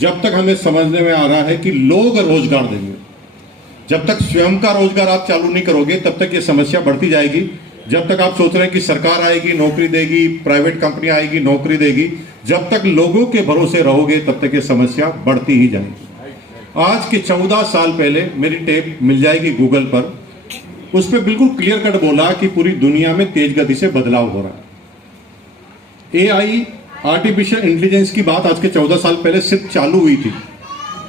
जब तक हमें समझने में आ रहा है कि लोग रोजगार देंगे, जब तक स्वयं का रोजगार आप चालू नहीं करोगे तब तक ये समस्या बढ़ती जाएगी। जब तक आप सोच रहे हैं कि सरकार आएगी नौकरी देगी, प्राइवेट कंपनी आएगी नौकरी देगी, जब तक लोगों के भरोसे रहोगे तब तक ये समस्या बढ़ती ही जाएगी। आज के 14 साल पहले मेरी टेप मिल जाएगी गूगल पर, उस पर बिल्कुल क्लियर कट बोला कि पूरी दुनिया में तेज गति से बदलाव हो रहा है। AI आर्टिफिशियल इंटेलिजेंस की बात आज के 14 साल पहले सिर्फ चालू हुई थी,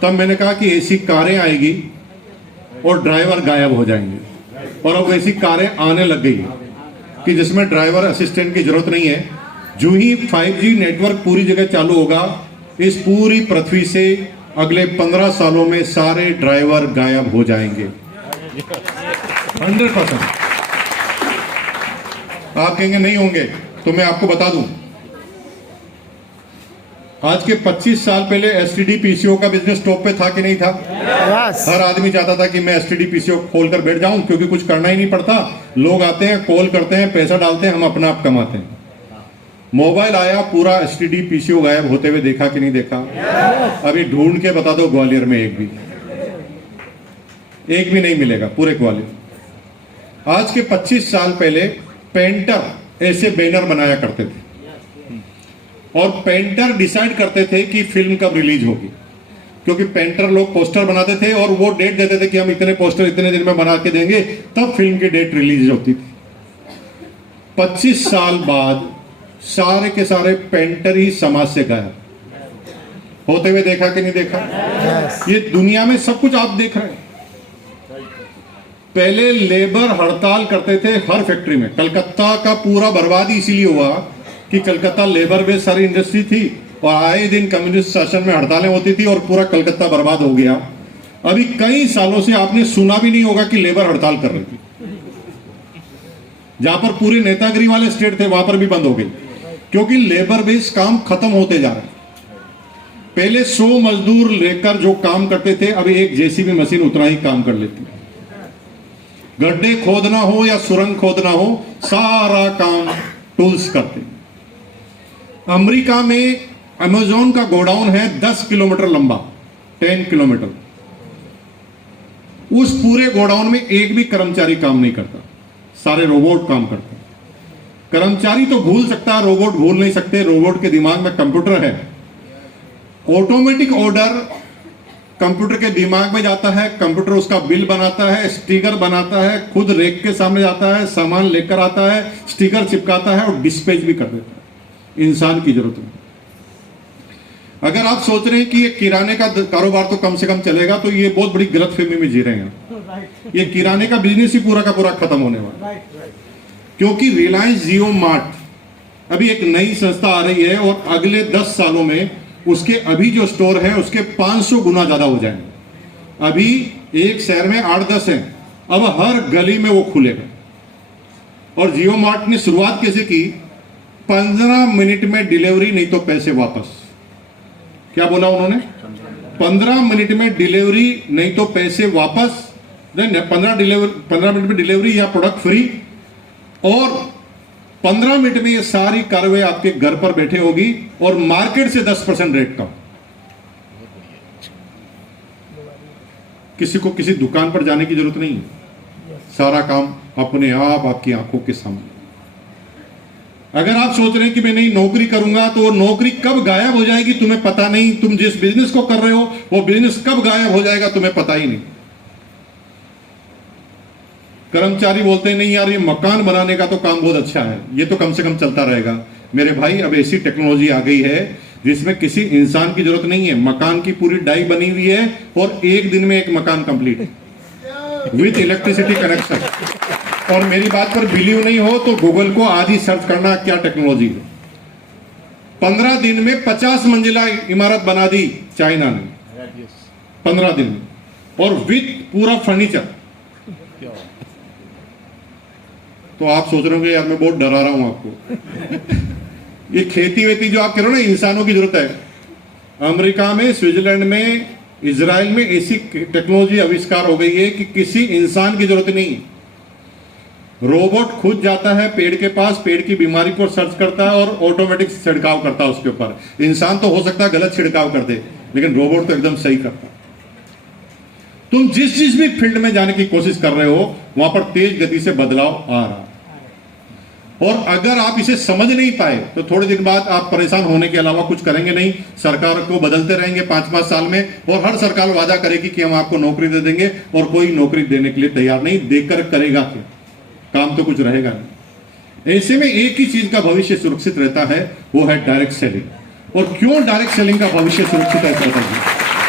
तब मैंने कहा कि ऐसी कारें आएगी और ड्राइवर गायब हो जाएंगे, और अब ऐसी कारें आने लग गई कि जिसमें ड्राइवर असिस्टेंट की जरूरत नहीं है। जो ही 5G नेटवर्क पूरी जगह चालू होगा, इस पूरी पृथ्वी से अगले 15 सालों में सारे ड्राइवर गायब हो जाएंगे 100%। आप कहेंगे नहीं होंगे, तो मैं आपको बता दूं, आज के 25 साल पहले STD PCO का बिजनेस टॉप पे था कि नहीं था? हर आदमी चाहता था कि मैं STD PCO खोलकर बैठ जाऊं, क्योंकि कुछ करना ही नहीं पड़ता। लोग आते हैं, कॉल करते हैं, पैसा डालते हैं, हम अपना आप कमाते हैं। मोबाइल आया, पूरा STD PCO गायब होते हुए देखा कि नहीं देखा? अभी ढूंढ के बता दो, ग्वालियर में एक भी नहीं मिलेगा पूरे ग्वालियर। आज के 25 साल पहले पेंटर ऐसे बैनर बनाया करते थे, और पेंटर डिसाइड करते थे कि फिल्म कब रिलीज होगी, क्योंकि पेंटर लोग पोस्टर बनाते थे और वो डेट देते थे कि हम इतने पोस्टर इतने दिन में बना के देंगे, तब फिल्म की डेट रिलीज होती थी। 25 साल बाद सारे के सारे पेंटर ही समाज से गायब होते हुए देखा कि नहीं देखा? ये दुनिया में सब कुछ आप देख रहे हैं। पहले लेबर हड़ताल करते थे हर फैक्ट्री में। कलकत्ता का पूरा बर्बादी इसीलिए हुआ कि कलकत्ता लेबर बेस्ड सारी इंडस्ट्री थी, और आए दिन कम्युनिस्ट शासन में हड़तालें होती थी और पूरा कलकत्ता बर्बाद हो गया। अभी कई सालों से आपने सुना भी नहीं होगा कि लेबर हड़ताल कर रही थी। जहां पर पूरे नेतागिरी वाले स्टेट थे वहां पर भी बंद हो गई, क्योंकि लेबर बेस्ड काम खत्म होते जा रहे हैं। पहले 100 मजदूर लेकर जो काम करते थे, अभी एक JCB मशीन उतना ही काम कर लेती है। गड्ढे खोदना हो या सुरंग खोदना हो, सारा काम टूल्स करते हैं। अमेरिका में अमेज़न का गोडाउन है 10 किलोमीटर लंबा, 10 किलोमीटर। उस पूरे गोडाउन में एक भी कर्मचारी काम नहीं करता, सारे रोबोट काम करते हैं। कर्मचारी तो भूल सकता है, रोबोट भूल नहीं सकते। रोबोट के दिमाग में कंप्यूटर है। ऑटोमेटिक ऑर्डर कंप्यूटर के दिमाग में जाता है, कंप्यूटर उसका बिल बनाता है, स्टिकर बनाता है, खुद रेक के सामने जाता है, सामान लेकर आता है, स्टिकर चिपकाता है और डिस्पैच भी कर देता है। इंसान की जरूरत नहीं। अगर आप सोच रहे हैं कि ये किराने का कारोबार तो कम से कम चलेगा, तो ये बहुत बड़ी गलतफहमी में जी रहे हैं। ये किराने का बिजनेस ही पूरा का पूरा खत्म होने वाला है, क्योंकि रिलायंस जियो मार्ट अभी एक नई संस्था आ रही है, और अगले 10 सालों में उसके अभी जो स्टोर है उसके 500 गुना ज्यादा हो जाएंगे। अभी एक शहर में 8-10 हैं, अब हर गली में वो खुलेगा। और जियो मार्ट ने शुरुआत कैसे की? 15 मिनट में डिलीवरी, नहीं तो पैसे वापस। क्या बोला उन्होंने? 15 मिनट में डिलीवरी, नहीं तो पैसे वापस। 15 मिनट में डिलीवरी या प्रोडक्ट फ्री, और 15 मिनट में ये सारी कार्रवाई आपके घर पर बैठे होगी, और मार्केट से 10% रेट कम। किसी को किसी दुकान पर जाने की जरूरत नहीं है, सारा काम अपने आप आपकी आंखों के सामने। अगर आप सोच रहे हैं कि मैं नहीं नौकरी करूंगा, तो वो नौकरी कब गायब हो जाएगी तुम्हें पता नहीं। तुम जिस बिजनेस को कर रहे हो वो बिजनेस कब गायब हो जाएगा तुम्हें पता ही नहीं। कर्मचारी बोलते हैं नहीं यार, ये मकान बनाने का तो काम बहुत अच्छा है, ये तो कम से कम चलता रहेगा। मेरे भाई, अब ऐसी टेक्नोलॉजी आ गई है जिसमें किसी इंसान की जरूरत नहीं है। मकान की पूरी डाई बनी हुई है, और एक दिन में एक मकान कंप्लीट है विथ इलेक्ट्रिसिटी कनेक्शन। और मेरी बात पर बिलीव नहीं हो तो गूगल को आज ही सर्च करना क्या टेक्नोलॉजी है। 15 दिन में 50 मंजिला इमारत बना दी चाइना ने, 15 दिन में, और विथ पूरा फर्नीचर। तो आप सोच रहे होंगे यार मैं बहुत डरा रहा हूं आपको। ये खेती वेती जो आप कह रहे हो ना, इंसानों की जरूरत है। अमेरिका में, स्विट्जरलैंड में, इजराइल में ऐसी टेक्नोलॉजी आविष्कार हो गई है कि किसी इंसान की जरूरत नहीं। रोबोट खुद जाता है पेड़ के पास, पेड़ की बीमारी पर सर्च करता है और ऑटोमेटिक छिड़काव करता है उसके ऊपर। इंसान तो हो सकता है गलत छिड़काव कर दे, लेकिन रोबोट तो एकदम सही करता है। तुम जिस भी फील्ड में जाने की कोशिश कर रहे हो वहां पर तेज गति से बदलाव आ रहा है, और अगर आप इसे समझ नहीं पाए तो थोड़े दिन बाद आप परेशान होने के अलावा कुछ करेंगे नहीं। सरकार को बदलते रहेंगे 5-5 साल में, और हर सरकार वादा करेगी कि हम आपको नौकरी दे देंगे, और कोई नौकरी देने के लिए तैयार नहीं, देकर करेगा क्या, काम तो कुछ रहेगा नहीं। ऐसे में एक ही चीज का भविष्य सुरक्षित रहता है, वो है डायरेक्ट सेलिंग। और क्यों डायरेक्ट सेलिंग का भविष्य सुरक्षित रहता है?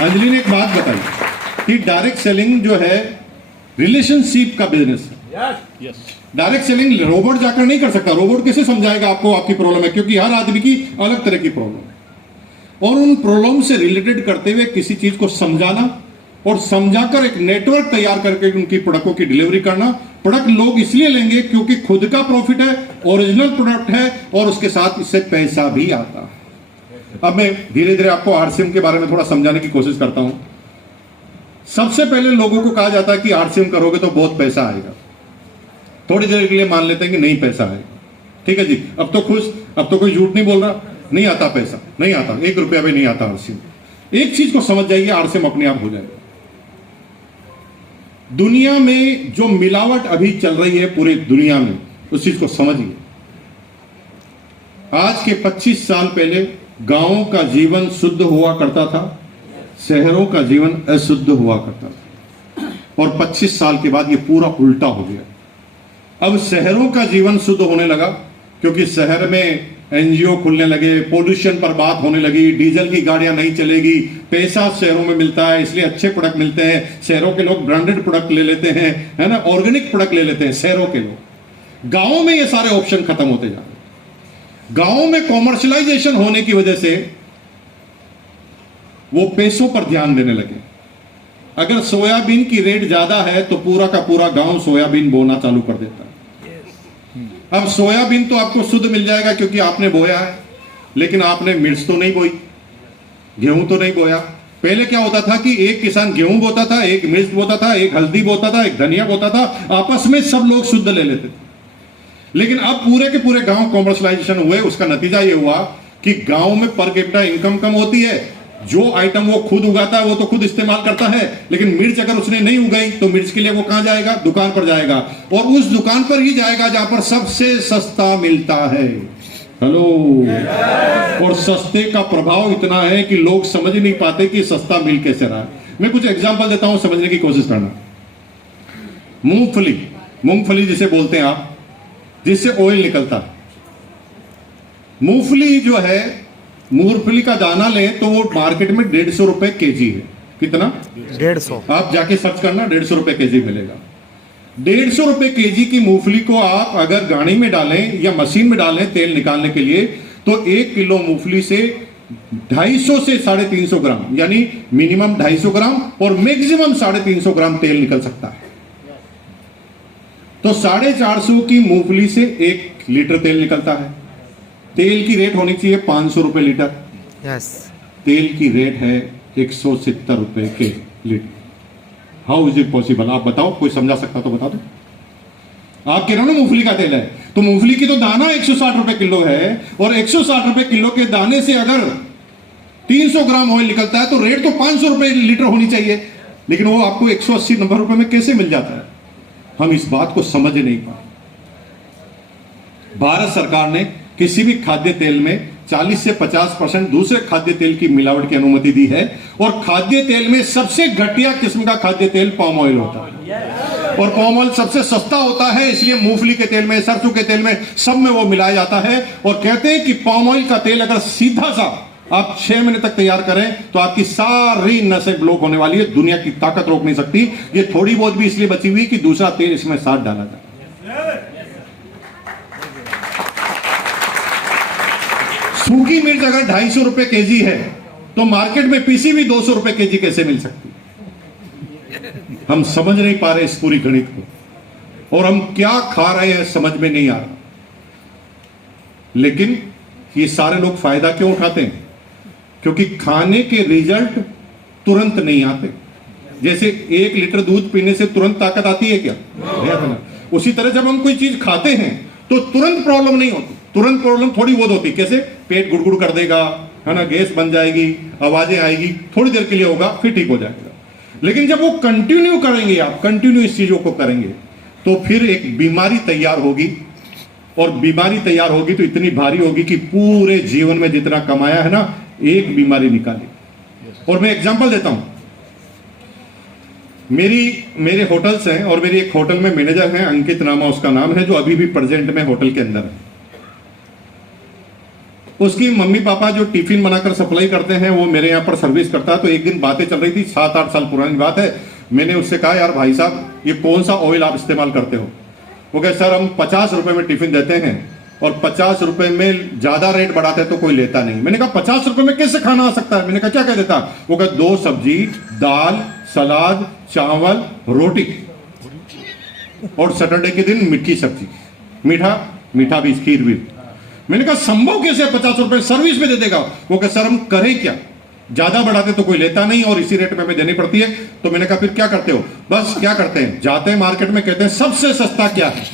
अंजलि ने एक बात बताई कि डायरेक्ट सेलिंग जो है रिलेशनशिप का बिजनेस है। डायरेक्ट सेलिंग रोबोट जाकर नहीं कर सकता। रोबोट कैसे समझाएगा आपको आपकी प्रॉब्लम है, क्योंकि हर आदमी की अलग तरह की प्रॉब्लम है, और उन प्रॉब्लम से रिलेटेड करते हुए किसी चीज को समझाना और समझाकर एक नेटवर्क तैयार करके उनकी प्रोडक्टों की डिलीवरी करना। प्रोडक्ट लोग इसलिए लेंगे क्योंकि खुद का प्रॉफिट है, ओरिजिनल प्रोडक्ट है, और उसके साथ इससे पैसा भी आता है। अब मैं धीरे धीरे आपको आरसीएम के बारे में थोड़ा समझाने की कोशिश करता हूं। सबसे पहले लोगों को कहा जाता है कि आरसीएम करोगे तो बहुत पैसा आएगा। थोड़ी देर के लिए मान लेते हैं कि नहीं पैसा आएगा, ठीक है जी, अब तो खुश, अब तो कोई झूठ नहीं बोल रहा, नहीं आता पैसा, नहीं आता, 1 रुपया भी नहीं आता आरसीएम। एक चीज को समझ जाइए, आरसीएम अपने आप हो जाएगा। दुनिया में जो मिलावट अभी चल रही है पूरी दुनिया में, उस चीज को समझिए। आज के 25 साल पहले गांवों का जीवन शुद्ध हुआ करता था, शहरों का जीवन अशुद्ध हुआ करता था, और 25 साल के बाद ये पूरा उल्टा हो गया। अब शहरों का जीवन शुद्ध होने लगा, क्योंकि शहर में एनजीओ खुलने लगे, पोल्यूशन पर बात होने लगी, डीजल की गाड़ियां नहीं चलेगी, पैसा शहरों में मिलता है, इसलिए अच्छे प्रोडक्ट मिलते हैं, शहरों के लोग ब्रांडेड प्रोडक्ट ले लेते हैं, है ना, ऑर्गेनिक प्रोडक्ट ले लेते हैं शहरों के लोग। गांवों में ये सारे ऑप्शन खत्म होते जा रहे। गांवों में कॉमर्शलाइजेशन होने की वजह से वो पैसों पर ध्यान देने लगे। अगर सोयाबीन की रेट ज्यादा है तो पूरा का पूरा गांव सोयाबीन बोना चालू कर देता है। अब सोयाबीन तो आपको शुद्ध मिल जाएगा क्योंकि आपने बोया है, लेकिन आपने मिर्च तो नहीं बोई, गेहूं तो नहीं बोया। पहले क्या होता था कि एक किसान गेहूं बोता था, एक मिर्च बोता था, एक हल्दी बोता था, एक धनिया बोता था, आपस में सब लोग शुद्ध ले लेते थे। लेकिन अब पूरे के पूरे गांव कॉमर्शलाइजेशन हुए, उसका नतीजा ये हुआ कि गांव में पर कैपिटा इनकम कम होती है। जो आइटम वो खुद उगाता है वो तो खुद इस्तेमाल करता है, लेकिन मिर्च अगर उसने नहीं उगाई तो मिर्च के लिए वो कहां जाएगा? दुकान पर जाएगा, और उस दुकान पर ही जाएगा जहां पर सबसे सस्ता मिलता है। हेलो। और सस्ते का प्रभाव इतना है कि लोग समझ नहीं पाते कि सस्ता मिल कैसे रहा है। मैं कुछ एग्जांपल देता हूं, समझने की कोशिश करना। मूंगफली, मूंगफली जिसे बोलते हैं आप, जिससे ऑयल निकलता है। मूंगफली जो है, मूंगफली का दाना लें तो वो मार्केट में 150 रुपए केजी है। कितना? 150। आप जाके सर्च करना, 150 रुपए केजी मिलेगा। 150 रुपए केजी की मूंगफली को आप अगर गाड़ी में डालें या मशीन में डालें तेल निकालने के लिए, तो 1 किलो मूंगफली से 250 से 350 ग्राम, यानी मिनिमम 250 ग्राम और मैक्सिमम 350 ग्राम तेल निकल सकता है। तो 450 की मूंगफली से 1 लीटर तेल निकलता है। तेल की रेट होनी चाहिए 500 रुपए लीटर। यस। तेल की रेट है 170 रुपए के litre. How is it possible? आप बताओ, कोई समझा सकता तो बता दो। आप कह रहे हो ना मूंगफली का तेल है, तो मूंगफली की तो दाना 160 रुपए किलो है, और 160 रुपए किलो के दाने से अगर 300 ग्राम ऑयल निकलता है तो रेट तो 500 रुपए लीटर होनी चाहिए, लेकिन वो आपको 180-90 रुपए में कैसे मिल जाता है? हम इस बात को समझ नहीं पा। भारत सरकार ने किसी भी खाद्य तेल में 40 से 50% दूसरे खाद्य तेल की मिलावट की अनुमति दी है, और खाद्य तेल में सबसे घटिया किस्म का खाद्य तेल पाम ऑयल होता है, और पाम ऑयल सबसे सस्ता होता है, इसलिए मूंगफली के तेल में, सरसों के तेल में, सब में वो मिलाया जाता है। और कहते हैं कि पाम ऑयल का तेल अगर सीधा सा आप 6 महीने तक तैयार करें तो आपकी सारी नसें ब्लॉक होने वाली है, दुनिया की ताकत रोक नहीं सकती। ये थोड़ी बहुत भी इसलिए बची हुई कि दूसरा तेल इसमें साथ डाला जाए। सूखी मिर्च अगर 250 रुपए केजी है तो मार्केट में पीसी भी 200 रुपए केजी कैसे मिल सकती? हम समझ नहीं पा रहे इस पूरी गणित को, और हम क्या खा रहे हैं समझ में नहीं आ रहा। लेकिन ये सारे लोग फायदा क्यों उठाते हैं? क्योंकि खाने के रिजल्ट तुरंत नहीं आते। जैसे 1 लीटर दूध पीने से तुरंत ताकत आती है क्या? उसी तरह जब हम कोई चीज खाते हैं तो तुरंत प्रॉब्लम नहीं होती। तुरंत प्रॉब्लम थोड़ी बहुत होती। कैसे? पेट गुड़गुड़ कर देगा, है ना, गैस बन जाएगी, आवाजें आएगी, थोड़ी देर के लिए होगा, फिर ठीक हो जाएगा। लेकिन जब वो कंटिन्यू करेंगे, आप कंटिन्यू इस चीजों को करेंगे, तो फिर एक बीमारी तैयार होगी, और बीमारी तैयार होगी तो इतनी भारी होगी कि पूरे जीवन में जितना कमाया है ना, एक बीमारी निकाली। और मैं एग्जांपल देता हूं, मेरे होटल्स हैं, और मेरी एक होटल में मैनेजर हैं, अंकित नामा उसका नाम है, जो अभी भी प्रेजेंट में होटल के अंदर है। उसकी मम्मी पापा जो टिफिन बनाकर सप्लाई करते हैं, वो मेरे यहाँ पर सर्विस करता है। तो एक दिन बातें चल रही थी, 7-8 साल पुरानी बात है। मैंने उससे कहा, यार भाई साहब, ये कौन सा ऑयल आप इस्तेमाल करते हो? वो कहे, सर हम 50 रुपए में टिफिन देते हैं, और 50 रुपए में ज्यादा रेट बढ़ाते हैं तो कोई लेता नहीं। मैंने कहा 50 रुपए में कैसे खाना आ सकता है? मैंने कहा क्या कह देता? वो कहा 2 सब्जी, दाल, सलाद, चावल, रोटी, और सैटरडे के दिन मीठी सब्जी, मीठा भी, खीर भी। मैंने कहा संभव कैसे 50 रुपए सर्विस में दे देगा? वो कहा सर हम करें क्या, ज्यादा बढ़ाते तो कोई लेता नहीं, और इसी रेट पे हमें देनी पड़ती है। तो मैंने कहा फिर क्या करते हो? बस क्या करते हैं, जाते हैं मार्केट में, कहते हैं सबसे सस्ता क्या है,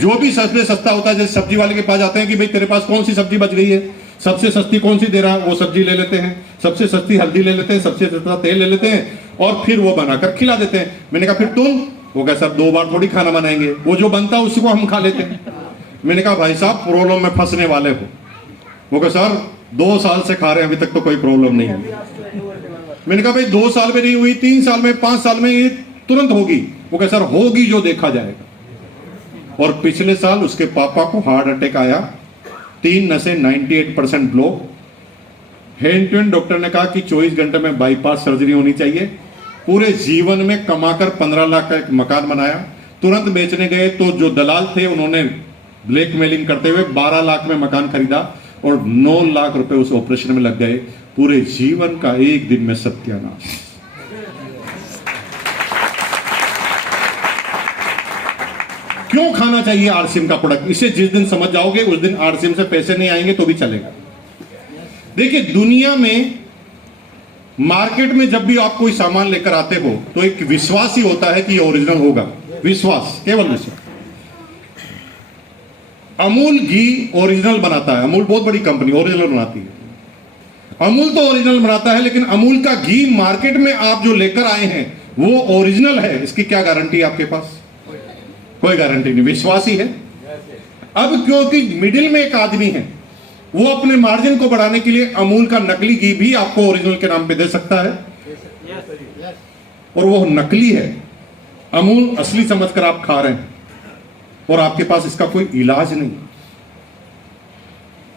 जो भी सबसे सस्ता होता है। जैसे सब्जी वाले के पास जाते हैं कि भाई तेरे पास कौन सी सब्जी बच गई है, सबसे सस्ती कौन सी दे रहा है, वो सब्जी ले लेते हैं, सबसे सस्ती हल्दी ले लेते हैं, सबसे सस्ता तेल ले लेते हैं, और फिर वो बनाकर खिला देते हैं। मैंने कहा फिर तुम? वो कहा सर 2 बार थोड़ी खाना बनाएंगे, वो जो बनता है उसी को हम खा लेते हैं। मैंने कहा भाई साहब प्रॉब्लम में फंसने वाले हो। वो कहा सर 2 साल से खा रहे हैं, अभी तक तो कोई प्रॉब्लम नहीं है। मैंने कहा भाई 2 साल में नहीं हुई, 3 साल में, 5 साल में ये तुरंत होगी। वो कहा सर होगी, जो देखा जाएगा। और पिछले साल उसके पापा को हार्ट अटैक आया, 3 नसें 98% block. Hand to hand doctor ने कहा कि 24 घंटे में बाईपास सर्जरी होनी चाहिए। पूरे जीवन में कमाकर 15 लाख का एक मकान बनाया, तुरंत बेचने गए तो जो दलाल थे उन्होंने ब्लैकमेलिंग करते हुए 12 लाख में मकान खरीदा, और 9 लाख रुपए उस ऑपरेशन में लग गए। पूरे जीवन का एक दिन में सत्यानाश। क्यों खाना चाहिए आरसीएम का प्रोडक्ट? इसे जिस दिन समझ जाओगे उस दिन आरसीएम से पैसे नहीं आएंगे तो भी चलेगा। देखिए दुनिया में, मार्केट में जब भी आप कोई सामान लेकर आते हो तो एक विश्वास ही होता है कि ये ओरिजिनल होगा, विश्वास, केवल विश्वास। अमूल घी ओरिजिनल बनाता है, अमूल बहुत बड़ी कंपनी ओरिजिनल बनाती है, अमूल तो ओरिजिनल बनाता है, लेकिन अमूल का घी मार्केट में आप जो लेकर आए हैं वो ओरिजिनल है, इसकी क्या गारंटी है आपके पास? कोई गारंटी नहीं, विश्वास ही है। अब क्योंकि मिडिल में एक आदमी है, वो अपने मार्जिन को बढ़ाने के लिए अमूल का नकली घी भी आपको ओरिजिनल के नाम पे दे सकता है, और वो नकली है, अमूल असली समझकर आप खा रहे हैं, और आपके पास इसका कोई इलाज नहीं।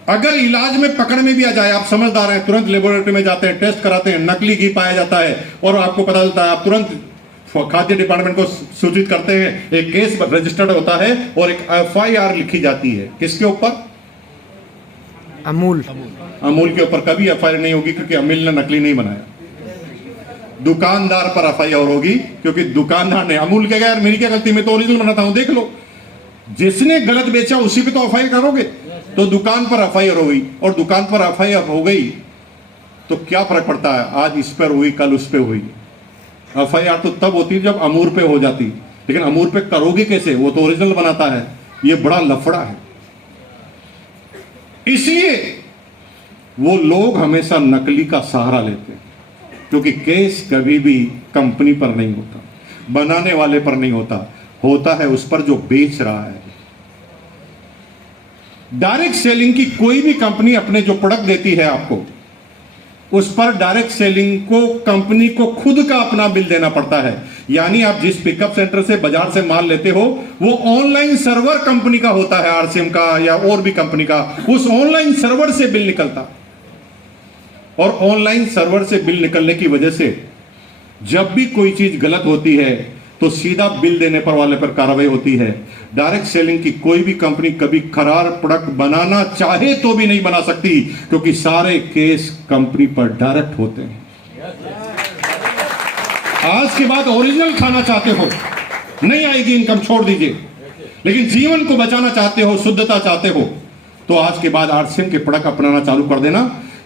अगर इलाज में पकड़ में भी आ जाए, आप समझदार हैं, तुरंत लेबोरेटरी में जाते हैं, टेस्ट कराते हैं, नकली घी पाया जाता है, और आपको पता चलता है, आप तुरंत खाद्य डिपार्टमेंट को सूचित करते हैं, एक केस रजिस्टर्ड होता है और एक एफआईआर लिखी जाती है। किसके ऊपर? अमूल के ऊपर कभी एफआईआर नहीं होगी, क्योंकि अमूल ने नकली नहीं बनाया। दुकानदार पर एफआईआर होगी, क्योंकि दुकानदार ने, अमूल कहेगा यार मेरी क्या गलती, मैं तो ओरिजिनल बनाता हूं, देख लो। जिसने गलत बेचा उसी पे तो एफआईआर करोगे, तो दुकान पर एफआईआर हो गई, और दुकान पर एफआईआर हो गई तो क्या फर्क पड़ता है, आज इस पर हुई कल उस पर हुई। एफआईआर तो तब होती जब अमूल पे हो जाती, लेकिन अमूल पे करोगे कैसे, वो तो ओरिजिनल बनाता है। ये बड़ा लफड़ा है। इसलिए वो लोग हमेशा नकली का सहारा लेते हैं, क्योंकि केस कभी भी कंपनी पर नहीं होता, बनाने वाले पर नहीं होता, होता है उस पर जो बेच रहा है। डायरेक्ट सेलिंग की कोई भी कंपनी अपने जो प्रोडक्ट देती है आपको, उस पर डायरेक्ट सेलिंग को कंपनी को खुद का अपना बिल देना पड़ता है। यानी आप जिस पिकअप सेंटर से बाजार से माल लेते हो, वो ऑनलाइन सर्वर कंपनी का होता है, आरसीएम का या और भी कंपनी का, उस ऑनलाइन सर्वर से बिल निकलता। और ऑनलाइन सर्वर से बिल निकलने की वजह से जब भी कोई चीज गलत होती है तो सीधा बिल देने पर वाले पर कार्रवाई होती है। डायरेक्ट सेलिंग की कोई भी कंपनी कभी खराब प्रोडक्ट बनाना चाहे तो भी नहीं बना सकती, क्योंकि सारे केस कंपनी पर डायरेक्ट होते हैं। आज के बाद ओरिजिनल खाना चाहते हो, नहीं आएगी इनकम, छोड़ दीजिए। लेकिन जीवन को बचाना चाहते हो, शुद्धता चाहते हो, तो आज के बाद आरसीएम के प्रोडक्ट अपनाना चालू कर देना।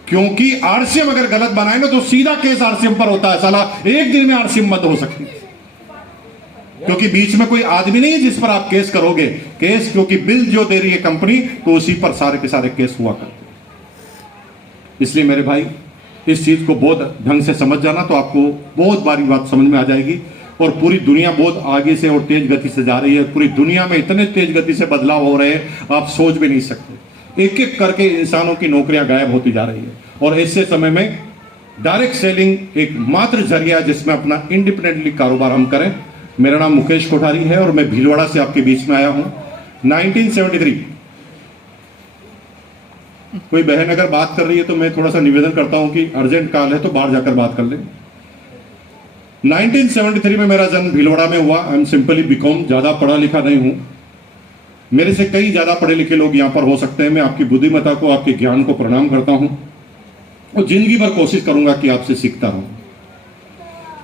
क्योंकि आरसीएम अगर गलत बनाए ना तो सीधा केस आरसीएम पर होता है। साला एक दिन में आरसीएम मत हो सकती, क्योंकि बीच में कोई आदमी नहीं है जिस पर आप केस करोगे। केस क्योंकि बिल जो दे रही है कंपनी, तो उसी पर सारे के सारे केस हुआ करते। इसलिए मेरे भाई इस चीज़ को बहुत ढंग से समझ जाना, तो आपको बहुत बारी बात समझ में आ जाएगी। और पूरी दुनिया बहुत आगे से और तेज गति से जा रही है। पूरी दुनिया में इतने तेज गति से बदलाव हो रहे हैं, आप सोच भी नहीं सकते। एक एक करके इंसानों की नौकरियां गायब होती जा रही है, और ऐसे समय में डायरेक्ट सेलिंग एक मात्र जरिया है जिसमें अपना इंडिपेंडेंटली कारोबार हम करें। मेरा नाम मुकेश कोठारी है और मैं भीलवाड़ा से आपके बीच में आया हूं। 1973, कोई बहन अगर बात कर रही है तो मैं थोड़ा सा निवेदन करता हूं कि अर्जेंट कॉल है तो बाहर जाकर बात कर ले। 1973 में मेरा जन्म भीलवाड़ा में हुआ। आई एम सिंपली बीकॉम, ज्यादा पढ़ा लिखा नहीं हूं। मेरे से कई ज्यादा पढ़े लिखे लोग यहां पर हो सकते हैं। मैं आपकी बुद्धिमत्ता को, आपके ज्ञान को प्रणाम करता हूं और जिंदगी भर कोशिश करूंगा कि आपसे सीखता रहूं।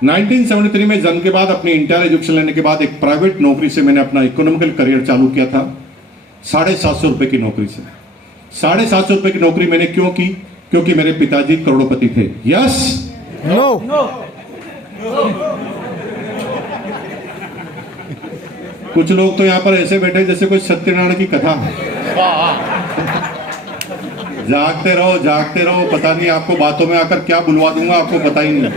1973 में जन्म के बाद अपनी इंटर एजुकेशन लेने के बाद एक प्राइवेट नौकरी से मैंने अपना इकोनॉमिकल करियर चालू किया था। 750 रुपए की नौकरी से। 750 रुपए की नौकरी मैंने क्यों की? क्योंकि मेरे पिताजी करोड़पति थे। Yes, no. कुछ लोग तो यहां पर ऐसे बैठे जैसे कोई सत्यनारायण की कथा है। जागते रहो, जागते रहो, पता नहीं आपको बातों में आकर क्या बुलवा दूंगा, आपको पता ही नहीं।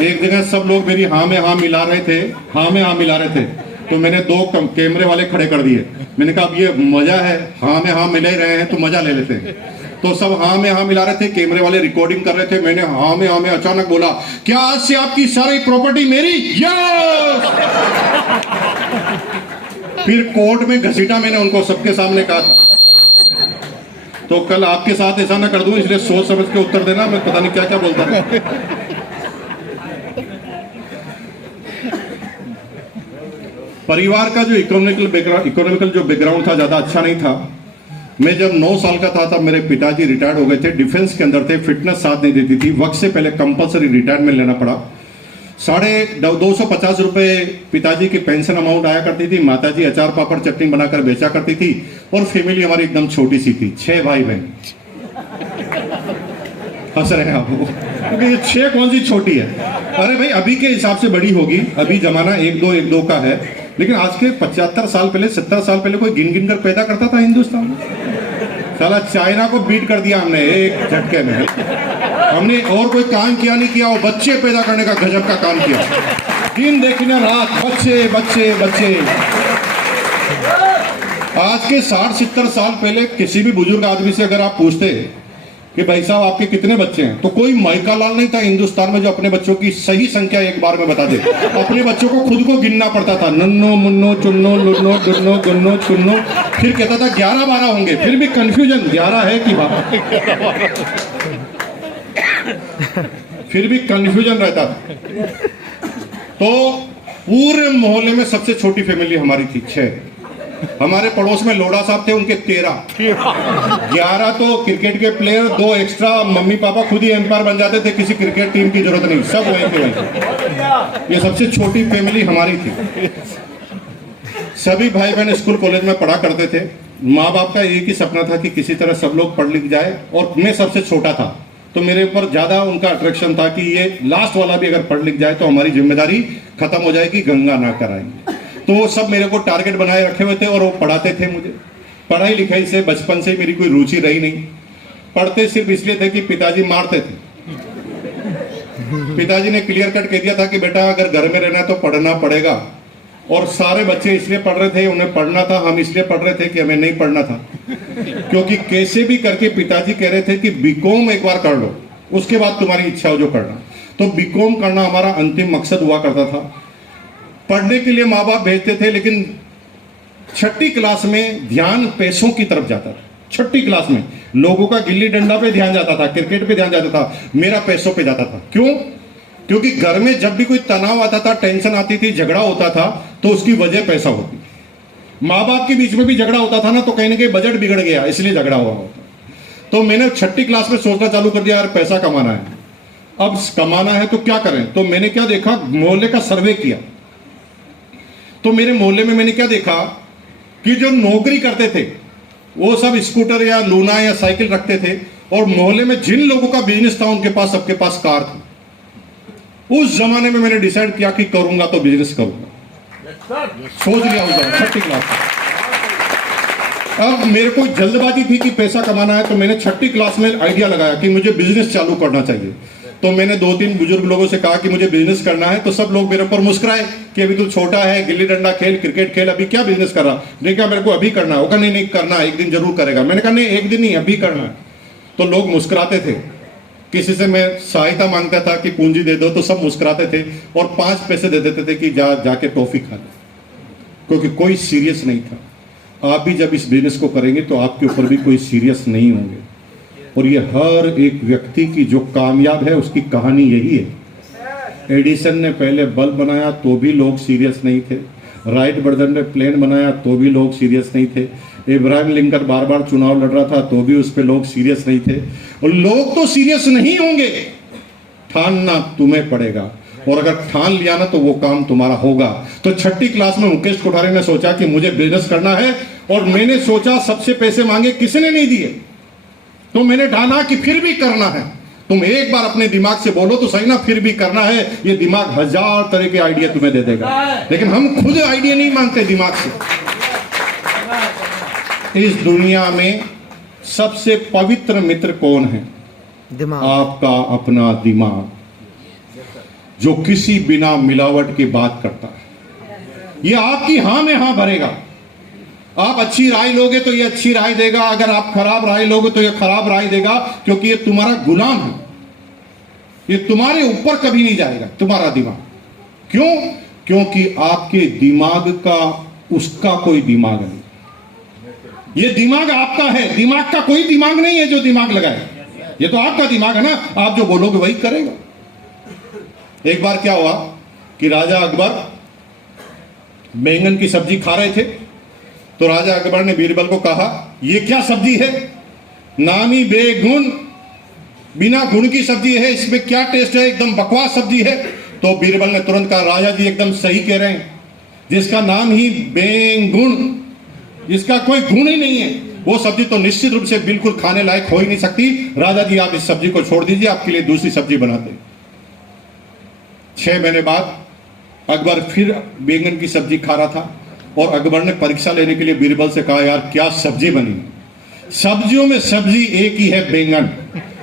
एक जगह सब लोग मेरी हाँ में हाँ मिला रहे थे, हाँ में हाँ मिला रहे थे, तो मैंने 2 कैमरे वाले खड़े कर दिए। मैंने कहा अब ये मजा है, हाँ में हाँ मिले ही रहे हैं तो मजा ले लेते हैं। तो सब हाँ में हाँ मिला रहे थे, कैमरे वाले रिकॉर्डिंग कर रहे थे। मैंने हाँ में अचानक बोला, क्या आज से आपकी सारी प्रॉपर्टी मेरी? यस। फिर कोर्ट में घसीटा मैंने उनको, सबके सामने कहा था। तो कल आपके साथ ऐसा ना कर दूं, इसलिए सोच समझ के उत्तर देना। मैं पता नहीं क्या क्या बोलता हूं। परिवार का जो इकोनॉमिकल जो बैकग्राउंड था ज्यादा अच्छा नहीं था। मैं जब 9 साल का था तब मेरे पिताजी रिटायर्ड हो गए थे, डिफेंस के अंदर थे, फिटनेस साथ नहीं देती थी। वक्त से पहले कंपलसरी रिटायरमेंट लेना पड़ा। 250 रुपए पिताजी की पेंशन अमाउंट आया करती थी। माताजी अचार पापड़ चटनी बनाकर बेचा करती थी। और फैमिली हमारी एकदम छोटी सी थी, 6 भाई बहन। हंस रहे हैं आप, क्योंकि ये 6 कौन सी छोटी है? अरे भाई अभी के हिसाब से बड़ी होगी, अभी जमाना 1-2 का है, लेकिन आज के 75 साल पहले, 70 साल पहले कोई गिन गिन कर पैदा करता था हिंदुस्तान में? साला चाइना को बीट कर दिया हमने एक झटके में। हमने और कोई काम किया नहीं किया, वो बच्चे पैदा करने का गजब का काम किया। दिन देखने रात बच्चे बच्चे बच्चे। आज के 60-70 साल पहले किसी भी बुजुर्ग आदमी से अगर आप पूछते कि भाई साहब आपके कितने बच्चे हैं, तो कोई माइका लाल नहीं था हिंदुस्तान में जो अपने बच्चों की सही संख्या एक बार में बता दे। अपने बच्चों को खुद को गिनना पड़ता था, नन्नो मुन्नो चुन्नो लुन्नो डुन्नो गुन्नो चुन्नो। फिर कहता था 11-12 होंगे, फिर भी कंफ्यूजन 11 है कि 12, फिर भी कंफ्यूजन रहता था। तो पूरे मोहल्ले में सबसे छोटी फैमिली हमारी थी, 6। हमारे पड़ोस में लोड़ा साहब थे, उनके 13। 11 तो क्रिकेट के प्लेयर, 2 एक्स्ट्रा। मम्मी पापा खुद ही एम्पायर बन जाते थे, किसी क्रिकेट टीम की जरूरत नहीं, सब वहीं के वहीं। ये सबसे छोटी फैमिली हमारी थी। सभी भाई बहन स्कूल कॉलेज में पढ़ा करते थे। माँ बाप का एक ही सपना था कि किसी तरह सब लोग पढ़ लिख जाए, और मैं सबसे छोटा था तो मेरे ऊपर ज्यादा उनका अट्रैक्शन था कि ये लास्ट वाला भी अगर पढ़ लिख जाए तो हमारी जिम्मेदारी खत्म हो जाएगी, गंगा ना कराएंगे। तो वो सब मेरे को टारगेट बनाए रखे हुए थे और वो पढ़ाते थे मुझे। पढ़ाई लिखाई से बचपन से मेरी कोई रुचि रही नहीं। पढ़ते सिर्फ इसलिए थे कि पिताजी मारते थे। पिताजी ने क्लियर कट कह दिया था कि बेटा अगर घर में रहना है तो पढ़ना पड़ेगा। और सारे बच्चे इसलिए पढ़ रहे थे, उन्हें पढ़ना था, हम इसलिए पढ़ रहे थे कि हमें नहीं पढ़ना था। क्योंकि कैसे भी करके पिताजी कह रहे थे कि बीकॉम एक बार कर लो, उसके बाद तुम्हारी इच्छा हो जो करना। तो बीकॉम करना हमारा अंतिम मकसद हुआ करता था। पढ़ने के लिए माँ बाप भेजते थे, लेकिन 6ठी क्लास में ध्यान पैसों की तरफ जाता था। 6ठी क्लास में लोगों का गिल्ली डंडा पे ध्यान जाता था, क्रिकेट पे ध्यान जाता था, मेरा पैसों पे जाता था। क्यों? क्योंकि घर में जब भी कोई तनाव आता था, टेंशन आती थी, झगड़ा होता था, तो उसकी वजह पैसा होती। माँ बाप के बीच में भी झगड़ा होता था ना, तो कहीं ना कहीं बजट बिगड़ गया, इसलिए झगड़ा हुआ होता। तो मैंने 6ठी क्लास में सोचना चालू कर दिया, यार पैसा कमाना है। अब कमाना है तो क्या करें? तो मैंने क्या देखा, मोहल्ले का सर्वे किया। तो मेरे मोहल्ले में मैंने क्या देखा कि जो नौकरी करते थे वो सब स्कूटर या लूना या साइकिल रखते थे, और मोहल्ले में जिन लोगों का बिजनेस था उनके पास, सबके पास कार थी। उस जमाने में मैंने डिसाइड किया कि करूंगा तो बिजनेस करूंगा। सोच लिया उस 6ठी क्लास में। अब मेरे को जल्दबाजी थी कि पैसा कमाना है, तो मैंने छठी क्लास में आइडिया लगाया कि मुझे बिजनेस चालू करना चाहिए। तो मैंने 2-3 बुजुर्ग लोगों से कहा कि मुझे बिजनेस करना है, तो सब लोग मेरे ऊपर मुस्कुराए कि अभी तू छोटा है, गिल्ली डंडा खेल, क्रिकेट खेल, अभी क्या बिजनेस कर रहा। मैंने कहा मेरे को अभी करना है। वो कहा नहीं करना है, एक दिन जरूर करेगा। मैंने कहा नहीं एक दिन नहीं, अभी करना है। तो लोग मुस्कुराते थे। किसी से मैं सहायता मांगता था कि पूंजी दे दो, तो सब मुस्कुराते थे और 5 पैसे दे देते थे कि जाके टॉफी खा ले, क्योंकि कोई सीरियस नहीं था। आप भी जब इस बिजनेस को करेंगे तो आपके ऊपर भी कोई सीरियस नहीं होंगे। और ये हर एक व्यक्ति की जो कामयाब है उसकी कहानी यही है। एडिसन ने पहले बल्ब बनाया तो भी लोग सीरियस नहीं थे। राइट ब्रदर ने प्लेन बनाया तो भी लोग सीरियस नहीं थे। इब्राहिम लिंकन बार बार चुनाव लड़ रहा था तो भी उस पर लोग सीरियस नहीं थे। और लोग तो सीरियस नहीं होंगे, ठानना तुम्हें पड़ेगा। और अगर ठान लिया ना तो वो काम तुम्हारा होगा। तो छठी क्लास में मुकेश कोठारी ने सोचा कि मुझे बिजनेस करना है, और मैंने सोचा सबसे पैसे मांगे, किसी ने नहीं दिए। तो मैंने ठाना कि फिर भी करना है। तुम एक बार अपने दिमाग से बोलो तो सही ना, फिर भी करना है। ये दिमाग 1000 तरह के आइडिया तुम्हें दे देगा, लेकिन हम खुद आइडिया नहीं मांगते दिमाग से। इस दुनिया में सबसे पवित्र मित्र कौन है? दिमाग। आपका अपना दिमाग, जो किसी बिना मिलावट की बात करता है। ये आपकी हां में हां भरेगा। आप अच्छी राय लोगे तो ये अच्छी राय देगा, अगर आप खराब राय लोगे तो ये खराब राय देगा, क्योंकि ये तुम्हारा गुलाम है। ये तुम्हारे ऊपर कभी नहीं जाएगा, तुम्हारा दिमाग। क्यों? क्योंकि आपके दिमाग का उसका कोई दिमाग नहीं। ये दिमाग आपका है, दिमाग का कोई दिमाग नहीं है जो दिमाग लगाए। ये तो आपका दिमाग है ना, आप जो बोलोगे वही करेगा। एक बार क्या हुआ कि राजा अकबर बैंगन की सब्जी खा रहे थे, तो राजा अकबर ने बीरबल को कहा, ये क्या सब्जी है? नामी बेगुन, बिना गुण की सब्जी है, इसमें क्या टेस्ट है? एकदम बकवास सब्जी है। तो बीरबल ने तुरंत कहा, राजा जी एकदम सही कह रहे हैं, जिसका नाम ही बेगुण, जिसका कोई गुण ही नहीं है, वो सब्जी तो निश्चित रूप से बिल्कुल खाने लायक हो ही नहीं सकती। राजा जी आप इस सब्जी को छोड़ दीजिए, आपके लिए दूसरी सब्जी बनाते। 6 महीने बाद अकबर फिर बैंगन की सब्जी खा रहा था, और अकबर ने परीक्षा लेने के लिए बीरबल से कहा, यार क्या सब्जी बनी? सब्जियों में सब्जी एक ही है, बैंगन,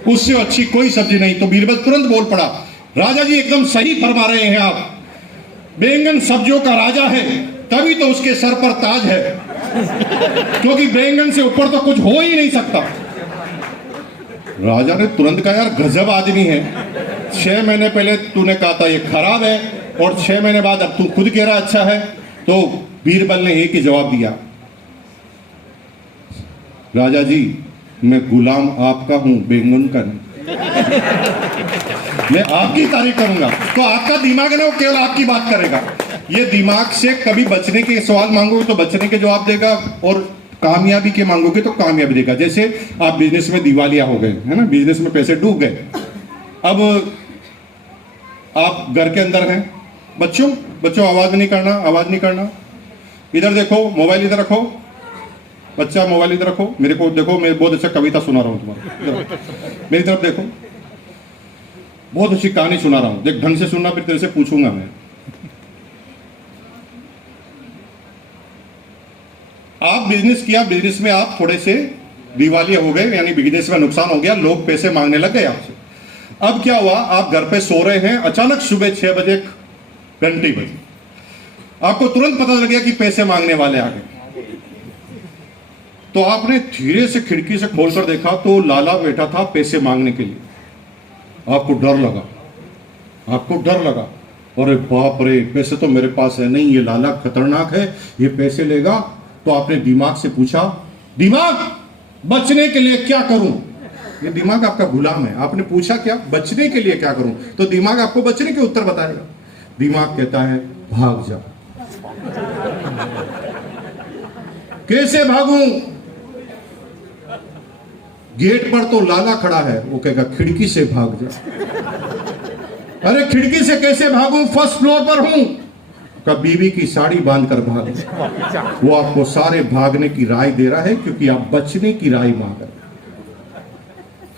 उससे अच्छी कोई सब्जी नहीं। तो बीरबल तुरंत बोल पड़ा, राजा जी एकदम सही फरमा रहे हैं आप, बैंगन सब्जियों का राजा है, तभी तो उसके सर पर ताज है, क्योंकि बैंगन से ऊपर तो कुछ हो ही नहीं सकता। राजा ने तुरंत कहा, यार गजब आदमी है, 6 महीने पहले तूने कहा था ये खराब है, और 6 महीने बाद अब तू खुद कह रहा अच्छा है। तो बीरबल ने एक ही जवाब दिया, राजा जी मैं गुलाम आपका हूं, बैंगन का नहीं। मैं आपकी तारीफ करूंगा। तो आपका दिमाग है ना, वो केवल आपकी बात करेगा। ये दिमाग से कभी बचने के सवाल मांगोगे तो बचने के जवाब देगा, और कामयाबी के मांगोगे तो कामयाबी देगा। जैसे आप बिजनेस में दिवालिया हो गए है ना, बिजनेस में पैसे डूब गए। अब आप घर के अंदर हैं, बच्चों आवाज नहीं करना, आवाज नहीं करना। इधर देखो, मोबाइल इधर रखो, बच्चा मोबाइल इधर रखो, मेरे को देखो, मैं बहुत अच्छा कविता सुना रहा हूं तुम्हारा, मेरी तरफ देखो, बहुत अच्छी कहानी सुना रहा हूं, देख ढंग से सुनना, फिर तेरे से पूछूंगा मैं। आप बिजनेस किया, बिजनेस में आप थोड़े से दिवालिया हो गए, यानी बिजनेस में नुकसान हो गया, लोग पैसे मांगने लग गए आपसे। अब क्या हुआ, आप घर पे सो रहे हैं, अचानक सुबह 6 बजे घंटी बजी, आपको तुरंत पता लग गया कि पैसे मांगने वाले आ गए। तो आपने धीरे से खिड़की से खोलकर देखा तो लाला बैठा था पैसे मांगने के लिए। आपको डर लगा, अरे बाप रे, पैसे तो मेरे पास है नहीं, ये लाला खतरनाक है, ये पैसे लेगा। तो आपने दिमाग से पूछा, दिमाग बचने के लिए क्या करूं? ये दिमाग आपका गुलाम है। आपने पूछा क्या, बचने के लिए क्या करूं? तो दिमाग आपको बचने के उत्तर बताएगा। दिमाग कहता है भाग जा। कैसे भागूं? गेट पर तो लाला खड़ा है, वो कहेगा खिड़की से भाग जा। अरे खिड़की से कैसे भागूं, फर्स्ट फ्लोर पर हूं। का बीवी की साड़ी बांधकर भाग। वो आपको सारे भागने की राय दे रहा है, क्योंकि आप बचने की राय मांग रहे।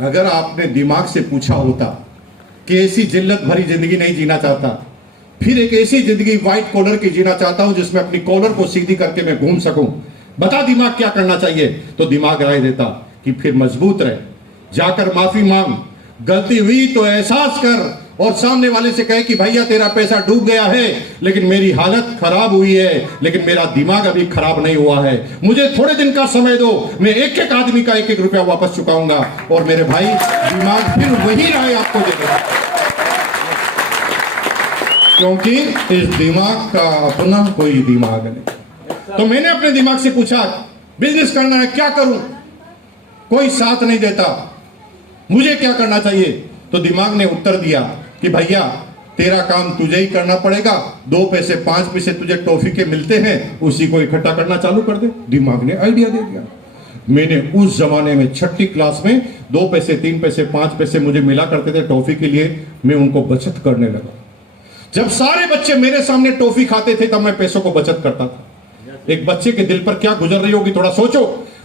अगर आपने दिमाग से पूछा होता कि ऐसी जिल्लत भरी जिंदगी नहीं जीना चाहता, फिर एक ऐसी जिंदगी व्हाइट कॉलर की जीना चाहता हूं जिसमें अपनी कॉलर को सीधी करके मैं घूम सकूं, बता दिमाग क्या करना चाहिए, तो दिमाग राय देता कि फिर मजबूत रहे, जाकर माफी मांग, गलती हुई तो एहसास कर और सामने वाले से कहे कि भैया तेरा पैसा डूब गया है, लेकिन मेरी हालत खराब हुई है, लेकिन मेरा दिमाग अभी खराब नहीं हुआ है, मुझे थोड़े दिन का समय दो, मैं एक एक आदमी का एक एक रुपया वापस चुकाऊंगा। और मेरे भाई दिमाग फिर वही राय आपको देगा, क्योंकि इस दिमाग का अपना कोई दिमाग नहीं। तो मैंने अपने दिमाग से पूछा बिजनेस करना है, क्या करूं? कोई साथ नहीं देता, मुझे क्या करना चाहिए? तो दिमाग ने उत्तर दिया कि भैया तेरा काम तुझे ही करना पड़ेगा, 2 पैसे 5 पैसे तुझे टॉफी के मिलते हैं, उसी को इकट्ठा करना चालू कर दे। दिमाग ने आइडिया दे दिया। मैंने उस जमाने में 6ठी क्लास में 2 पैसे 3 पैसे 5 पैसे मुझे मिला करते थे टॉफी के लिए, मैं उनको बचत करने लगा। जब सारे बच्चे मेरे सामने टॉफी खाते थे तब मैं पैसों को बचत करता था। एक बच्चे के दिल पर क्या गुजर रही होगी थोड़ा सोचो।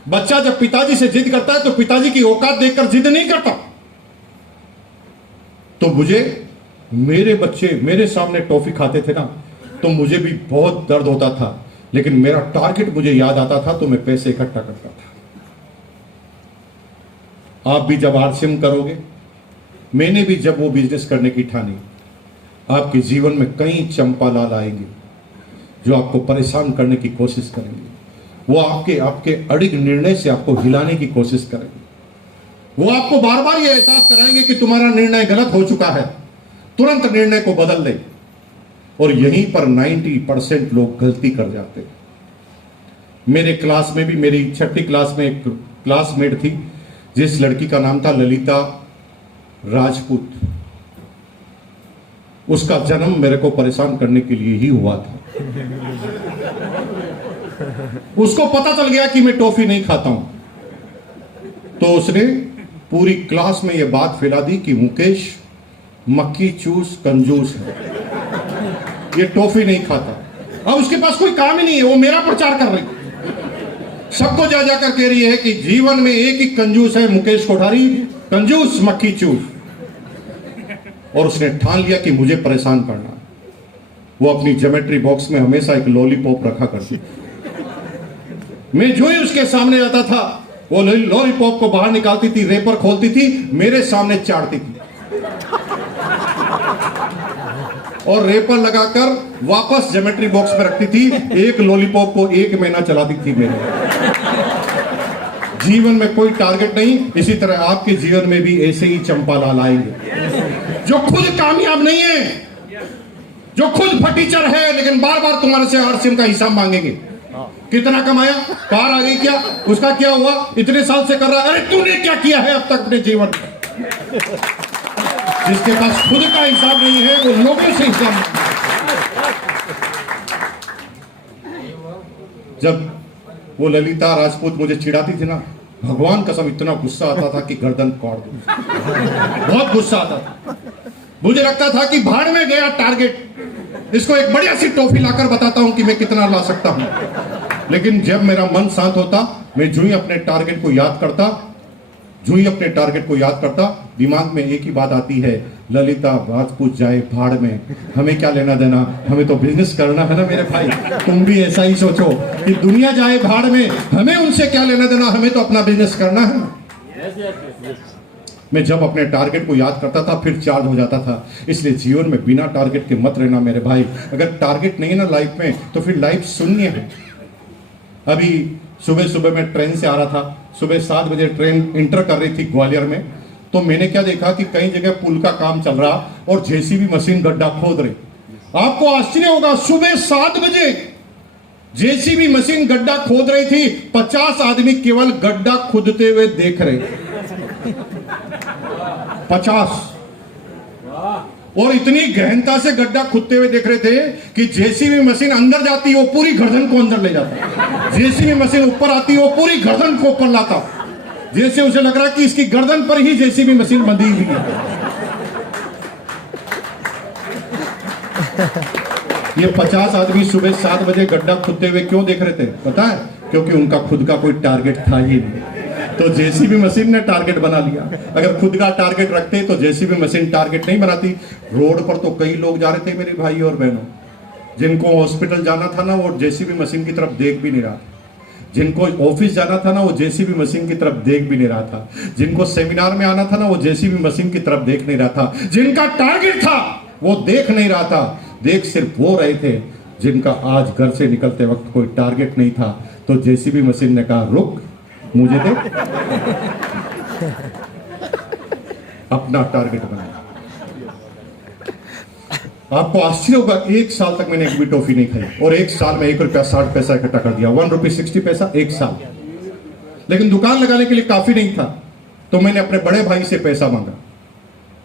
बच्चा जब पिताजी से जिद करता है तो पिताजी की औकात देखकर जिद नहीं करता। तो मुझे मेरे बच्चे मेरे सामने टॉफी खाते थे ना, तो मुझे भी बहुत दर्द होता था, लेकिन मेरा टारगेट मुझे याद आता था तो मैं पैसे इकट्ठा करता था। आप भी जब आरसीएम करोगे, मैंने भी जब वो बिजनेस करने की ठानी, आपके जीवन में कई चंपालाल आएंगे जो आपको परेशान करने की कोशिश करेंगे। वो आपके अड़िग निर्णय से आपको हिलाने की कोशिश करेंगे। वो आपको बार बार ये एहसास कराएंगे कि तुम्हारा निर्णय गलत हो चुका है, तुरंत निर्णय को बदल ले। और यहीं पर 90% लोग गलती कर जाते हैं। मेरे क्लास में भी, मेरी 6ठी क्लास में एक क्लासमेट थी जिस लड़की का नाम था ललिता राजपूत। उसका जन्म मेरे को परेशान करने के लिए ही हुआ था। उसको पता चल गया कि मैं टॉफी नहीं खाता हूं, तो उसने पूरी क्लास में यह बात फैला दी कि मुकेश मक्खी चूस कंजूस है, ये टॉफी नहीं खाता। अब उसके पास कोई काम ही नहीं है, वो मेरा प्रचार कर रही, सबको जा जाकर कह रही है कि जीवन में एक ही कंजूस है, मुकेश कोठारी, कंजूस मक्खी चूस। और उसने ठान लिया कि मुझे परेशान करना। वो अपनी ज्योमेट्री बॉक्स में हमेशा एक लॉलीपॉप रखा करती। मैं जो ही उसके सामने आता था वो लॉलीपॉप को बाहर निकालती थी, रेपर खोलती थी, मेरे सामने चाटती थी और रेपर लगाकर वापस ज्योमेट्री बॉक्स में रखती थी। एक लॉलीपॉप को 1 महीना चलाती थी मेरे। जीवन में कोई टारगेट नहीं। इसी तरह आपके जीवन में भी ऐसे ही चंपालाल आएंगे जो खुद कामयाब नहीं है, जो खुद फटीचर है, लेकिन बार बार तुम्हारे से आरसीएम का हिसाब मांगेंगे। कितना कमाया, कार आ गई क्या, उसका क्या हुआ, इतने साल से कर रहा है, अरे तूने क्या किया है अब तक अपने जीवन में। जिसके पास खुद का हिसाब नहीं है वो लोगों से हिसाब मांगता है। जब वो ललिता राजपूत मुझे चिढ़ाती थी ना, भगवान कसम इतना गुस्सा आता था कि गर्दन काट दूं। बहुत गुस्सा आता था। मुझे लगता था कि भाड़ में गया टारगेट, इसको एक बढ़िया सी टॉफी लाकर बताता हूं कि मैं कितना ला सकता हूं। लेकिन जब मेरा मन शांत होता, मैं जो ही अपने टारगेट को याद करता, दिमाग में एक ही बात आती है, ललिता राजपूत जाए भाड़ में, हमें क्या लेना देना, हमें तो बिजनेस करना है ना मेरे भाई। तुम भी ऐसा ही सोचो कि दुनिया जाए भाड़ में, हमें उनसे क्या लेना देना, हमें तो अपना बिजनेस करना है। मैं जब अपने टारगेट को याद करता था फिर चार्ज हो जाता था। इसलिए जीवन में बिना टारगेट के मत रहना मेरे भाई। अगर टारगेट नहीं है ना लाइफ में, तो फिर लाइफ शून्य है। अभी सुबह मैं ट्रेन से आ रहा था, सुबह 7 बजे ट्रेन इंटर कर रही थी ग्वालियर में, तो मैंने क्या देखा कि कई जगह पुल का काम चल रहा और जेसीबी मशीन गड्ढा खोद रही। आपको आश्चर्य होगा, सुबह 7 बजे जेसीबी मशीन गड्ढा खोद रही थी, 50 आदमी केवल गड्ढा खोदते हुए देख रहे। 50, और इतनी गहनता से गड्ढा खुदते हुए देख रहे थे कि जेसीबी मशीन अंदर जाती वो पूरी गर्दन को अंदर ले जाता, जेसीबी मशीन ऊपर आती वो पूरी गर्दन को ऊपर लाता, जैसे उसे लग रहा कि इसकी गर्दन पर ही जेसीबी मशीन बंधी हुई है। ये 50 आदमी सुबह 7 बजे गड्ढा खुदते हुए क्यों देख रहे थे पता है? क्योंकि उनका खुद का कोई टारगेट था ही नहीं। तो जेसीबी मशीन ने टारगेट बना लिया। अगर खुद का टारगेट रखते तो जेसीबी मशीन टारगेट नहीं बनाती। रोड पर तो कई लोग जा रहे थे मेरे भाई और बहनों, जिनको हॉस्पिटल जाना था ना, वो जेसीबी मशीन की तरफ देख भी नहीं रहा। जिनको ऑफिस जाना था ना वो जेसीबी मशीन की तरफ देख भी नहीं रहा था, जिनको सेमिनार में आना था ना वो जेसीबी मशीन की तरफ देख नहीं रहा था, जिनका टारगेट था वो देख नहीं रहा था। देख सिर्फ वो रहे थे जिनका आज घर से निकलते वक्त कोई टारगेट नहीं था। तो जेसीबी मशीन ने कहा रुक, मुझे दे, अपना टारगेट बनाया। आपको आश्चर्य होगा, 1 साल तक मैंने एक भी टॉफी नहीं खाई और 1 साल में ₹1.60 इकट्ठा कर दिया, ₹1.60 1 साल। लेकिन दुकान लगाने के लिए काफी नहीं था, तो मैंने अपने बड़े भाई से पैसा मांगा।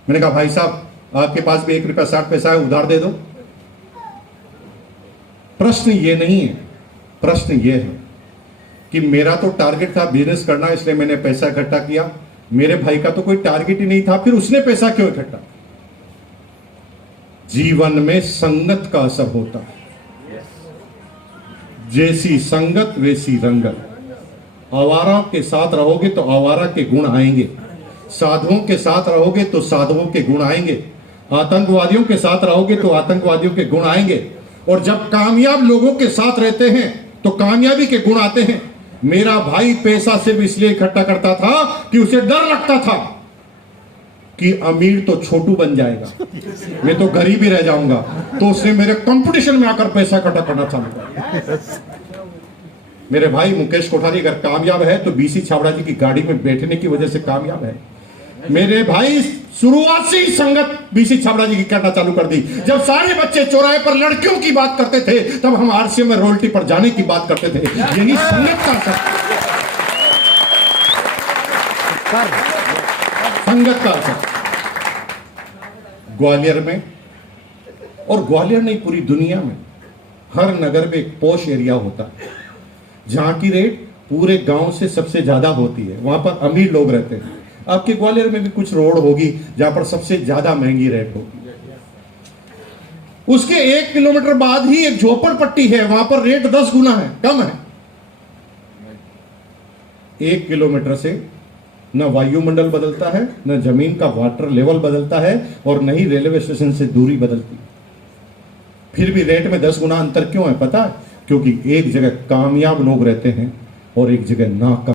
मैंने कहा भाई साहब आपके पास भी ₹1.60 है, उधार दे दो। प्रश्न ये नहीं है, प्रश्न ये है कि मेरा तो टारगेट था बिजनेस करना, इसलिए मैंने पैसा इकट्ठा किया। मेरे भाई का तो कोई टारगेट ही नहीं था, फिर उसने पैसा क्यों इकट्ठा? जीवन में संगत का असर होता है, जैसी संगत वैसी रंगत। आवारा के साथ रहोगे तो आवारा के गुण आएंगे, साधुओं के साथ रहोगे तो साधुओं के गुण आएंगे, आतंकवादियों के साथ रहोगे तो आतंकवादियों के गुण आएंगे। और जब कामयाब लोगों के साथ रहते हैं तो कामयाबी के गुण आते हैं। मेरा भाई पैसा सिर्फ इसलिए इकट्ठा करता था कि उसे डर लगता था कि अमीर तो छोटू बन जाएगा, मैं तो गरीब ही रह जाऊंगा, तो उसने मेरे कंपटीशन में आकर पैसा इकट्ठा करना चालू किया। मेरे भाई मुकेश कोठारी अगर कामयाब है तो बीसी छाबड़ा जी की गाड़ी में बैठने की वजह से कामयाब है। मेरे भाई शुरुआत से ही संगत बीसी छाबड़ा जी की करना चालू कर दी। जब सारे बच्चे चौराहे पर लड़कियों की बात करते थे तब हम आरसीए में रॉयल्टी पर जाने की बात करते थे। यही संगत का असर, संगत का असर। ग्वालियर में, और ग्वालियर नहीं पूरी दुनिया में, हर नगर में एक पॉश एरिया होता है जहां की रेट पूरे गांव से सबसे ज्यादा होती है। वहां पर अमीर लोग रहते हैं। आपके ग्वालियर में भी कुछ रोड होगी जहां पर सबसे ज्यादा महंगी रेट होगी। उसके 1 किलोमीटर बाद ही एक झोपड़पट्टी है, वहां पर रेट 10 गुना है, कम है। 1 किलोमीटर से न वायुमंडल बदलता है, न जमीन का वाटर लेवल बदलता है, और न ही रेलवे स्टेशन से दूरी बदलती। फिर भी रेट में 10 गुना अंतर क्यों है पता है? क्योंकि एक जगह कामयाब लोग रहते हैं और एक जगह नाकाम।